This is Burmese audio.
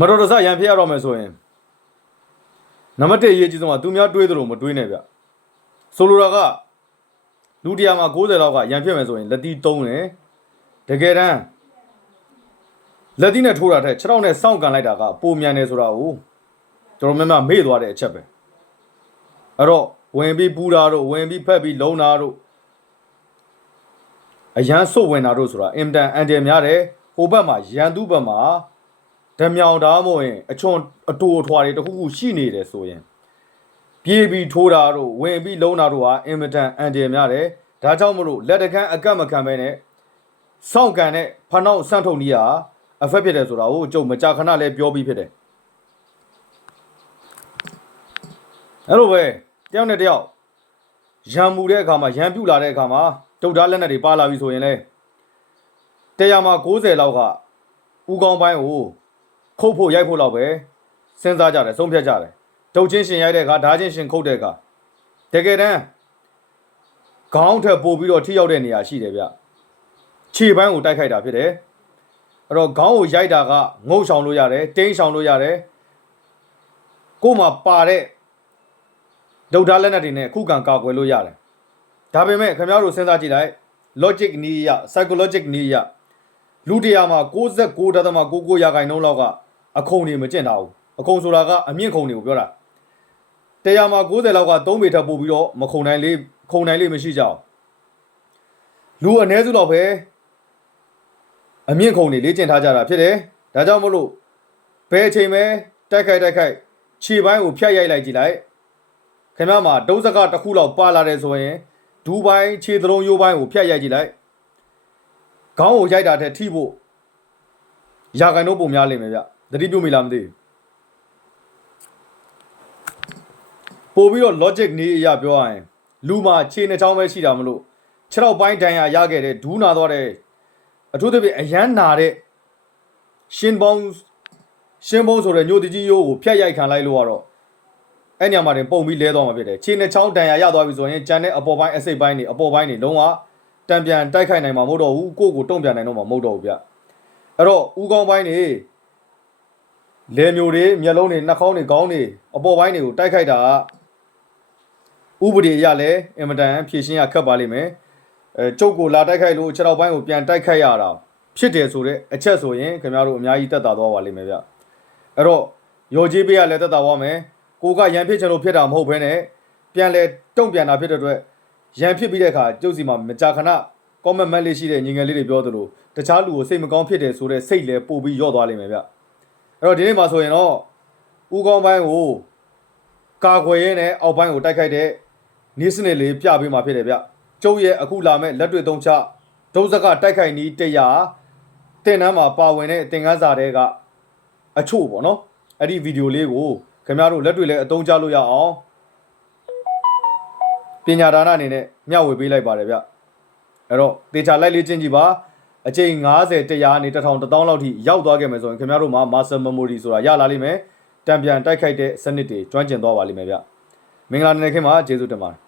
မတော်တဆရန်ဖြစ်ရတော့မယ်ဆိုရင်နံပါတ်1အရေးကြီးဆုံးကသူများတွေးသလိုမတွေးနဲ့ဗျဆိုလိုတာကလူတရားမှာ90လောက်ကရန်ဖြစ်မယ်ဆိုရင်လက်တီး3တယ်တကယ်တမ်းလက်တီးနဲ့ထိုးတာထက်6ထောင်နဲ့စောင့်ကန်လိုက်တာကပိုမြန်တယ်ဆိုတာကိုကျွန်တော်များများမေ့သွားတဲ့အချက်ပဲအဲ့တော့ဝင်ပြီးပူတာတို့ဝင်ပြီးဖက်ပြီးလုံတာတို့အရန်စုတ်ဝင်တာတို့ဆိုတာအင်တန်အန်တယ်များတယ်ဟိုဘက်မှာရန်သူဘက်မှာ ဓမြောင်တာမို့ရင်အချွန်အတူအထွာတွေတခုခုရှိနေတယ်ဆိုရင်ပြေးပြီးထိုးတာတို့ဝင်ပြီးလုံတာတို့ဟာအင်တန်အန်တယ်များတယ်ဒါကြောင့်မလို့လက်တကန်းအကတ်မခံပဲနဲ့စောင့်ကန်တဲ့ဖနှောက်ဆန့်ထုတ်နီးဟာအဖက်ဖြစ်တယ်ဆိုတာကိုကျုပ်မကြာခဏလဲပြောပြီးဖြစ်တယ်အဲ့လိုပဲတယောက်နဲ့တယောက်ရံမူတဲ့အခါမှာရံပြူလာတဲ့အခါမှာတုတ်သားလက်နက်တွေပါလာပြီဆိုရင်လေတရားမှာ90လောက်ကဥကောင်းပိုင်းကို ခုတ်ဖို့ရိုက်ဖို့လောက်ပဲစဉ်းစားကြတယ်ဆုံးဖြတ်ကြတယ်တုတ်ချင်းရှင်ရိုက်တဲ့အခါဓာချင်းရှင်ခုတ်တဲ့အခါတကယ်တမ်းခေါင်းထက်ပို့ပြီးတော့ထိရောက်တဲ့နေရာရှိတယ်ဗျခြေပိုင်းကိုတိုက်ခိုက်တာဖြစ်တယ်အဲ့တော့ခေါင်းကိုရိုက်တာကငုတ်ဆောင်လို့ရတယ်တင်းဆောင်လို့ရတယ်ကို့မှာပါတဲ့ဒုတ်သားလက်နက်တွေနဲ့ခုခံကာကွယ်လို့ရတယ်ဒါပေမဲ့ခင်ဗျားတို့စဉ်းစားကြည့်လိုက် logic နည်းအရ psychologic နည်းအရလူတရားမှာ69.99ရာခိုင်နှုန်းလောက်က အခုံတွေမကျင့်တာဘူးအခုံဆိုတာကအမြင့်ခုံတွေကိုပြောတာတရားမှာ90လောက်က3ပေထပ်ပို့ပြီးတော့မခုံနိုင်လေးခုံနိုင်လေးမရှိကြအောင်လူအ ਨੇ စုတော့ပဲအမြင့်ခုံတွေလေ့ကျင့်ထားကြတာဖြစ်တယ်ဒါကြောင့်မလို့ဘယ်အချိန်ပဲတိုက်ခိုက်တိုက်ခိုက်ခြေပိုင်းကိုဖြတ်ရိုက်လိုက်ကြည့်လိုက်ခင်ဗျားမှာဒုစကတစ်ခုလောက်ပါလာတယ်ဆိုရင်ဒူပိုင်းခြေသလုံးရိုးပိုင်းကိုဖြတ်ရိုက်ကြည့်လိုက်ခေါင်းကိုရိုက်တာထက်ထိဖို့ရာခိုင်နှုန်းပုံများလိမ့်မယ်ဗျ သတိပြုမိလားမသိဘူးပို့ပြီးတော့ logic နည်းအရာပြောရရင်လူမှာခြေနှချောင်းပဲရှိတာမလို့ခြေထောက်ပိုင်းဒဏ်ရာရခဲ့တဲ့ဒူးနာသွားတဲ့အထူးသဖြင့်အရန်နာတဲ့ရှင်ပေါင်းရှင်ပေါင်းဆိုတဲ့ညိုတကြီးရိုးကိုဖြတ်ရိုက်ခံလိုက်လို့ကတော့အဲ့ညမှာတင်ပုံပြီးလဲသွားမှာဖြစ်တယ်ခြေနှချောင်းဒဏ်ရာရသွားပြီဆိုရင်ကြံတဲ့အပေါ်ပိုင်းအစိတ်ပိုင်းတွေအပေါ်ပိုင်းတွေလုံးဝတံပြန်တိုက်ခိုက်နိုင်မှာမဟုတ်တော့ဘူးကိုယ့်ကိုတုံ့ပြန်နိုင်တော့မှာမဟုတ်တော့ဘူးဗျအဲ့တော့ဥကောင်းပိုင်းတွေ လေမျိုးတွေမျက်လုံးတွေနှာခေါင်းတွေခေါင်းတွေအပေါ်ပိုင်းတွေကိုတိုက်ခိုက်တာကဥပဒေအရလဲအင်မတန်ဖြည့်ရှင်းရခက်ပါလိမ့်မယ်အဲကျုပ်ကိုလာတိုက်ခိုက်လို့ခြေထောက်ပိုင်းကိုပြန်တိုက်ခိုက်ရတာဖြစ်တယ်ဆိုတဲ့အချက်ဆိုရင်ခင်ဗျားတို့အများကြီးတက်တာသွားပါလိမ့်မယ်ဗျအဲ့တော့ရော်ကြီးပေးရလဲတက်တာသွားမယ်ကိုကရန်ဖြစ်ချင်လို့ဖြစ်တာမဟုတ်ဘဲနဲ့ပြန်လဲတုံ့ပြန်တာဖြစ်တဲ့အတွက်ရန်ဖြစ်ပြီးတဲ့အခါကျုပ်စီမှာမကြာခဏ comment မတ်လေးရှိတဲ့ညီငယ်လေးတွေပြောသလိုတခြားလူကိုစိတ်မကောင်းဖြစ်တယ်ဆိုတဲ့စိတ်လဲပို့ပြီးရော့သွားလိမ့်မယ်ဗျအဲ့ တော့ဒီနေ့မှာဆိုရင်တော့ဥကောင်းပိုင်းကိုကာကွယ်ရဲနဲ့အောက်ပိုင်းကိုတိုက်ခိုက်တဲ့နေစနစ်လေးပြပေးมาဖြစ်တယ်ဗျကျုပ်ရဲ့အခုလာမဲ့လက်တွေ့သုံးချဒုစကတိုက်ခိုက်နီးတရားတင်နန်းမှာပါဝင်တဲ့သင်ခန်းစာတွေကအချို့ပေါ့နော်အဲ့ဒီဗီဒီယိုလေးကိုခင်ဗျားတို့လက်တွေ့လဲအသုံးချလို့ရအောင်ပညာဒါနအနေနဲ့မျှဝေပေးလိုက်ပါတယ်ဗျအဲ့တော့တေချာလိုက်လေးချင်းကြည့်ပါ အချိန်90တရားနေ1000 1000လောက်ထိရောက်သွားခဲ့မယ်ဆိုရင်ခင်ဗျားတို့မှာ master memory ဆိုတာရလာလိမ့်မယ်တံပြန်တိုက်ခိုက်တဲ့စနစ်တွေကျွမ်းကျင်သွားပါလိမ့်မယ်ဗျမင်္ဂလာနေ့ခင်မှာကျေးဇူးတင်ပါတယ်